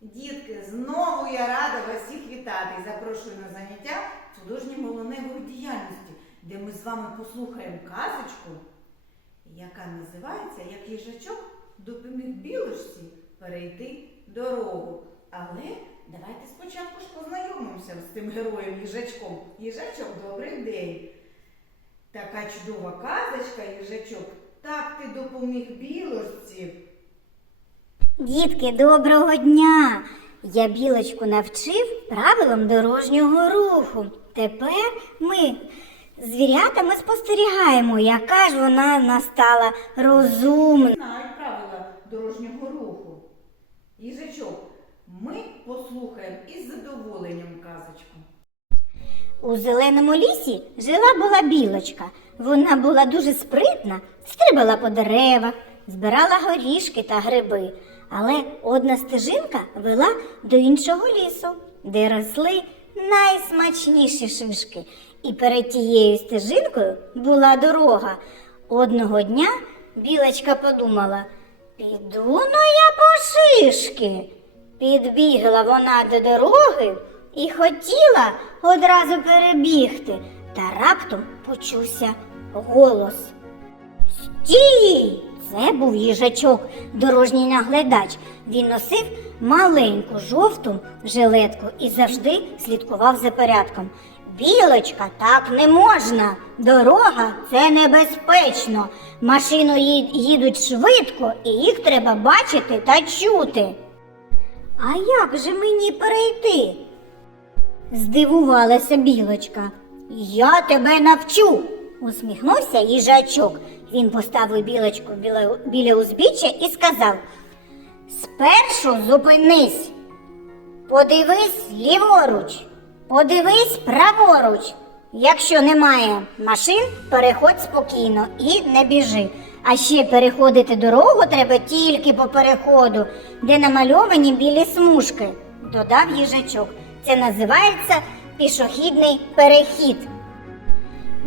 Дітки, знову я рада вас всіх вітати і запрошую на заняття з художньо-молоневої діяльності, де ми з вами послухаємо казочку, яка називається Як їжачок допоміг білочці перейти дорогу. Але давайте спочатку ж познайомимося з тим героєм їжачком. Їжачок, добрий день. Така чудова казочка, їжачок. Так ти допоміг білочці. Дітки, доброго дня! Я білочку навчив правилам дорожнього руху. Тепер ми з звірятами спостерігаємо, яка ж вона настала розумна. знають правила дорожнього руху. Їжачок, ми послухаємо із задоволенням казочку. У зеленому лісі жила була білочка. Вона була дуже спритна, стрибала по деревах, збирала горішки та гриби. Але одна стежинка вела до іншого лісу, де росли найсмачніші шишки. І перед тією стежинкою була дорога. Одного дня білочка подумала: піду ну я по шишки. Підбігла вона до дороги і хотіла одразу перебігти, та раптом почувся голос. Стій! Це був їжачок, дорожній наглядач. Він носив маленьку жовту жилетку і завжди слідкував за порядком. Білочка, так не можна. Дорога це небезпечно. Машини ї- їдуть швидко, і їх треба бачити та чути. А як же мені перейти? Здивувалася білочка. Я тебе навчу, усміхнувся їжачок. Він поставив білочку біля, біля узбіччя і сказав: Спершу зупинись, подивись ліворуч, подивись праворуч. Якщо немає машин, переходь спокійно і не біжи. А ще переходити дорогу треба тільки по переходу, де намальовані білі смужки, додав їжачок. Це називається пішохідний перехід.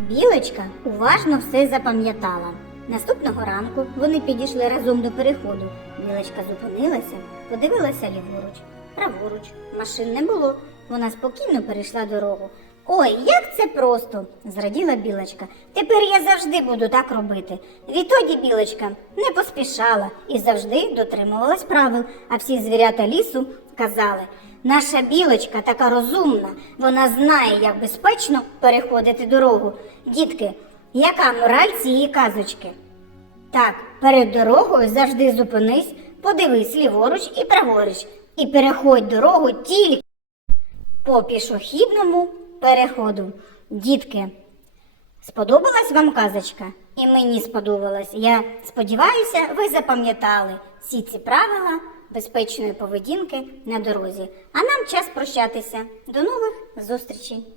Білочка уважно все запам'ятала. Наступного ранку вони підійшли разом до переходу. Білочка зупинилася, подивилася ліворуч, праворуч. Машин не було. Вона спокійно перейшла дорогу. Ой, як це просто! зраділа білочка. Тепер я завжди буду так робити. Відтоді білочка не поспішала і завжди дотримувалась правил, а всі звірята лісу казали. Наша білочка така розумна, вона знає, як безпечно переходити дорогу. Дітки, яка мораль цієї казочки? Так, перед дорогою завжди зупинись, подивись ліворуч і праворуч, і переходь дорогу тільки по пішохідному переходу. Дітки, сподобалась вам казочка? І мені сподобалась. Я сподіваюся, ви запам'ятали всі ці правила безпечної поведінки на дорозі. А нам час прощатися. До нових зустрічей!